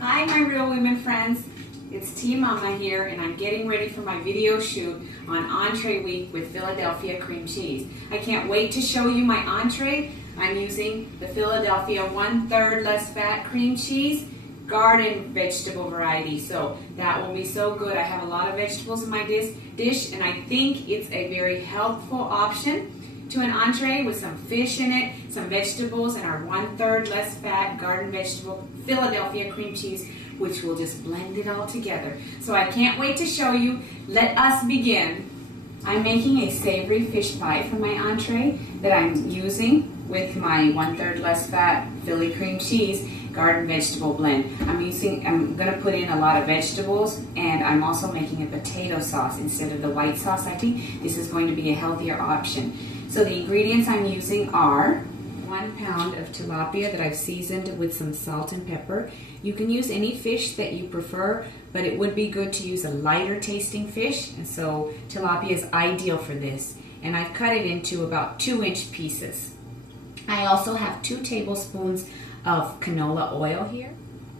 Hi my real women friends, it's Tea Mama here and I'm getting ready for my video shoot on entree week with Philadelphia cream cheese. I can't wait to show you my entree. I'm using the Philadelphia 1/3 less fat cream cheese garden vegetable variety, so that will be so good. I have a lot of vegetables in my dish and I think it's a very healthful option to an entree with some fish in it, some vegetables, and our 1/3 less fat garden vegetable Philadelphia cream cheese, which will just blend it all together. So I can't wait to show you. Let us begin. I'm making a savory fish pie for my entree that I'm using with my 1/3 less fat Philly cream cheese garden vegetable blend. I'm going to put in a lot of vegetables, and I'm also making a potato sauce instead of the white sauce. I think this is going to be a healthier option. So the ingredients I'm using are 1 pound of tilapia that I've seasoned with some salt and pepper. You can use any fish that you prefer, but it would be good to use a lighter tasting fish, and so tilapia is ideal for this. And I've cut it into about 2-inch pieces. I also have 2 tablespoons of canola oil here,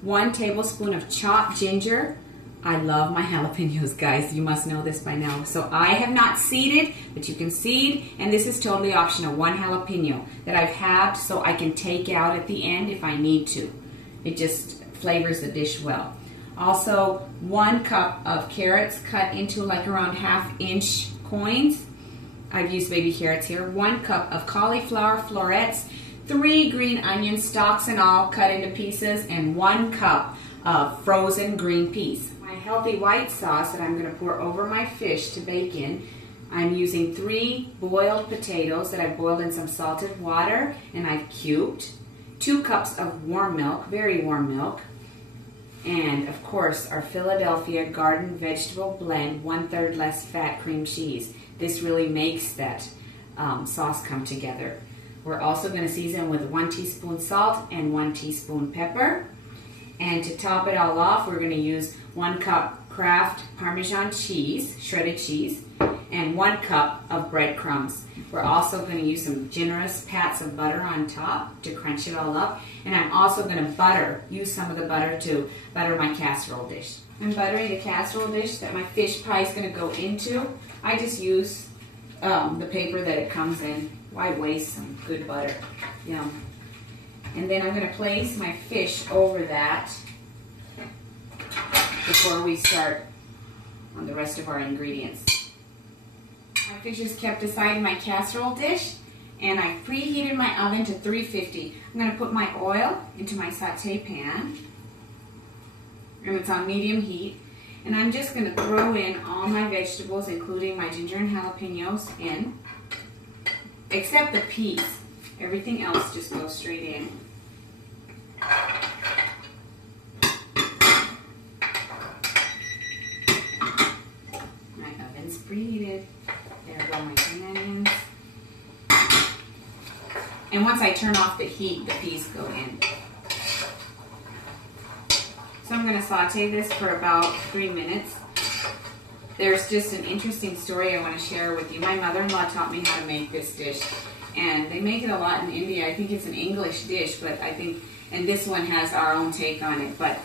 1 tablespoon of chopped ginger. I love my jalapenos, guys. You must know this by now. So I have not seeded, but you can seed, and this is totally optional. 1 jalapeno that I've halved so I can take out at the end if I need to. It just flavors the dish well. Also, 1 cup of carrots cut into like around 1/2-inch coins. I've used baby carrots here. 1 cup of cauliflower florets, 3 green onion stalks and all cut into pieces, and 1 cup of frozen green peas. My healthy white sauce that I'm going to pour over my fish to bake in, I'm using 3 boiled potatoes that I've boiled in some salted water and I've cubed, 2 cups of warm milk, very warm milk, and of course our Philadelphia garden vegetable blend 1/3 less fat cream cheese. This really makes that sauce come together. We're also going to season with 1 teaspoon salt and 1 teaspoon pepper. And to top it all off, we're going to use 1 cup Kraft Parmesan cheese, shredded cheese, and 1 cup of breadcrumbs. We're also going to use some generous pats of butter on top to crunch it all up. And I'm also going to use some of the butter to butter my casserole dish. I'm buttering the casserole dish that my fish pie is going to go into. I just use the paper that it comes in. Why waste some good butter? Yum. And then I'm going to place my fish over that before we start on the rest of our ingredients. My fish is kept aside in my casserole dish, and I preheated my oven to 350. I'm going to put my oil into my saute pan, and it's on medium heat. And I'm just going to throw in all my vegetables, including my ginger and jalapenos in, except the peas. Everything else just goes straight in. My oven's preheated. There go my green onions. And once I turn off the heat, the peas go in. So I'm going to saute this for about 3 minutes. There's just an interesting story I want to share with you. My mother-in-law taught me how to make this dish, and they make it a lot in India. I think it's an English dish, but I think, and this one has our own take on it. But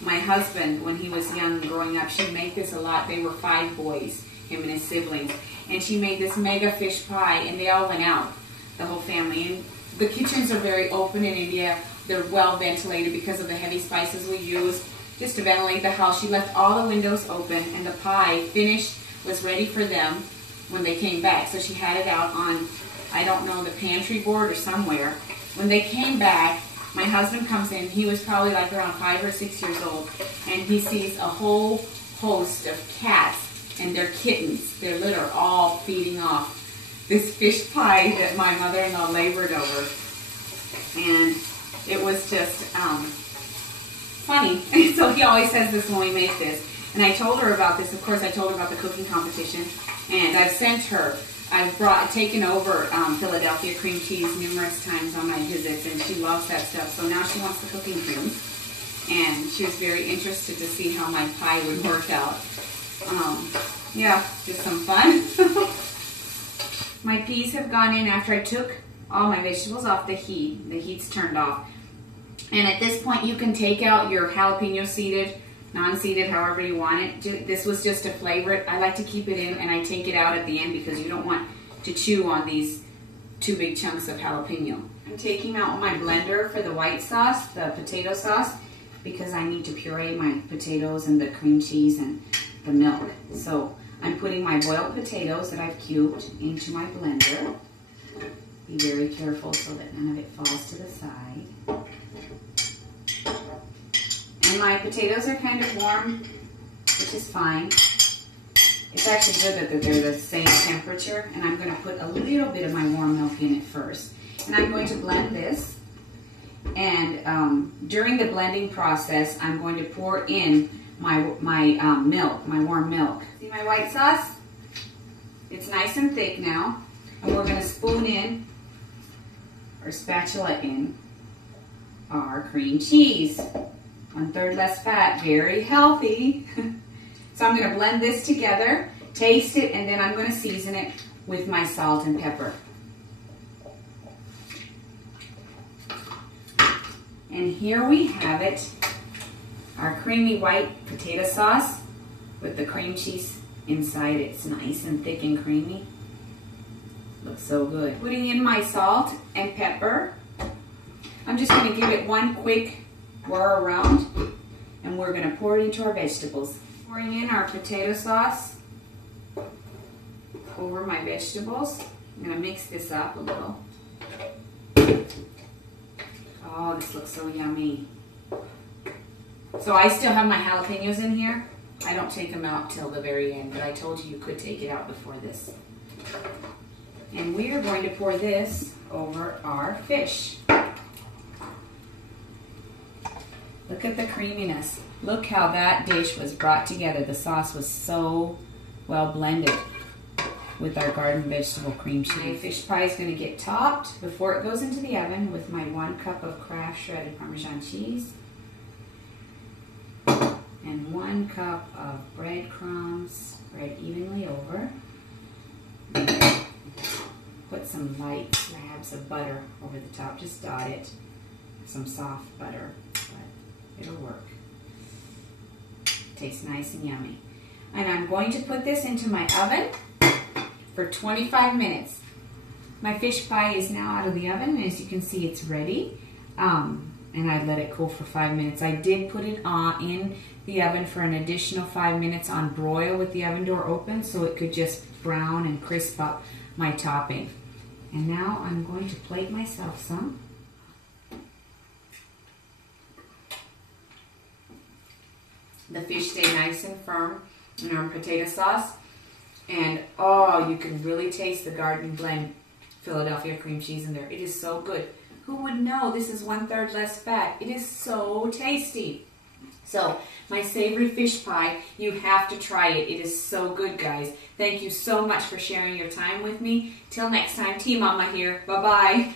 my husband, when he was young growing up, she'd make this a lot. They were 5 boys, him and his siblings, and she made this mega fish pie, and they all went out, the whole family. And the kitchens are very open in India. They're well ventilated because of the heavy spices we use just to ventilate the house. She left all the windows open, and the pie finished, was ready for them when they came back. So she had it out on, I don't know, the pantry board or somewhere. When they came back, my husband comes in. He was probably like around 5 or 6 years old, and he sees a whole host of cats and their kittens, their litter, all feeding off this fish pie that my mother-in-law labored over. And it was just funny. So he always says this when we make this. And I told her about this. Of course, I told her about the cooking competition. And I've taken over Philadelphia cream cheese numerous times on my visits, and she loves that stuff. So now she wants the cooking cream. And she was very interested to see how my pie would work out. Yeah, just some fun. My peas have gone in after I took all my vegetables off the heat. The heat's turned off. And at this point, you can take out your jalapeno seeded, non-seeded, however you want it. This was just to flavor it. I like to keep it in, and I take it out at the end because you don't want to chew on these 2 big chunks of jalapeno. I'm taking out my blender for the white sauce, the potato sauce, because I need to puree my potatoes and the cream cheese and the milk. So I'm putting my boiled potatoes that I've cubed into my blender. Be very careful so that none of it falls to the side. And my potatoes are kind of warm, which is fine. It's actually good that they're the same temperature, and I'm going to put a little bit of my warm milk in it first. And I'm going to blend this, and during the blending process, I'm going to pour in my milk, my warm milk. See my white sauce? It's nice and thick now, and we're going to spoon in, or spatula in, our cream cheese. 1/3 less fat, very healthy. So I'm going to blend this together, taste it, and then I'm going to season it with my salt and pepper. And here we have it, our creamy white potato sauce with the cream cheese inside. It's nice and thick and creamy. Looks so good. Putting in my salt and pepper. I'm just going to give it one quick whir around, and we're going to pour it into our vegetables. Pouring in our potato sauce over my vegetables. I'm going to mix this up a little. Oh, this looks so yummy. So I still have my jalapenos in here. I don't take them out till the very end, but I told you could take it out before this. And we are going to pour this over our fish. Look at the creaminess. Look how that dish was brought together. The sauce was so well blended with our garden vegetable cream cheese. My fish pie is going to get topped before it goes into the oven with my 1 cup of Kraft shredded Parmesan cheese and 1 cup of breadcrumbs spread evenly over. Put some light slabs of butter over the top. Just dot it. Some soft butter, but it'll work. Tastes nice and yummy. And I'm going to put this into my oven for 25 minutes. My fish pie is now out of the oven, and as you can see, it's ready. And I let it cool for 5 minutes. I did put it in the oven for an additional 5 minutes on broil with the oven door open, so it could just brown and crisp up my topping. And now I'm going to plate myself some. The fish stay nice and firm in our potato sauce. And oh, you can really taste the garden blend Philadelphia cream cheese in there. It is so good. Who would know this is 1/3 less fat? It is so tasty. So my savory fish pie, you have to try it. It is so good, guys. Thank you so much for sharing your time with me. Till next time, Tea Mama here. Bye-bye.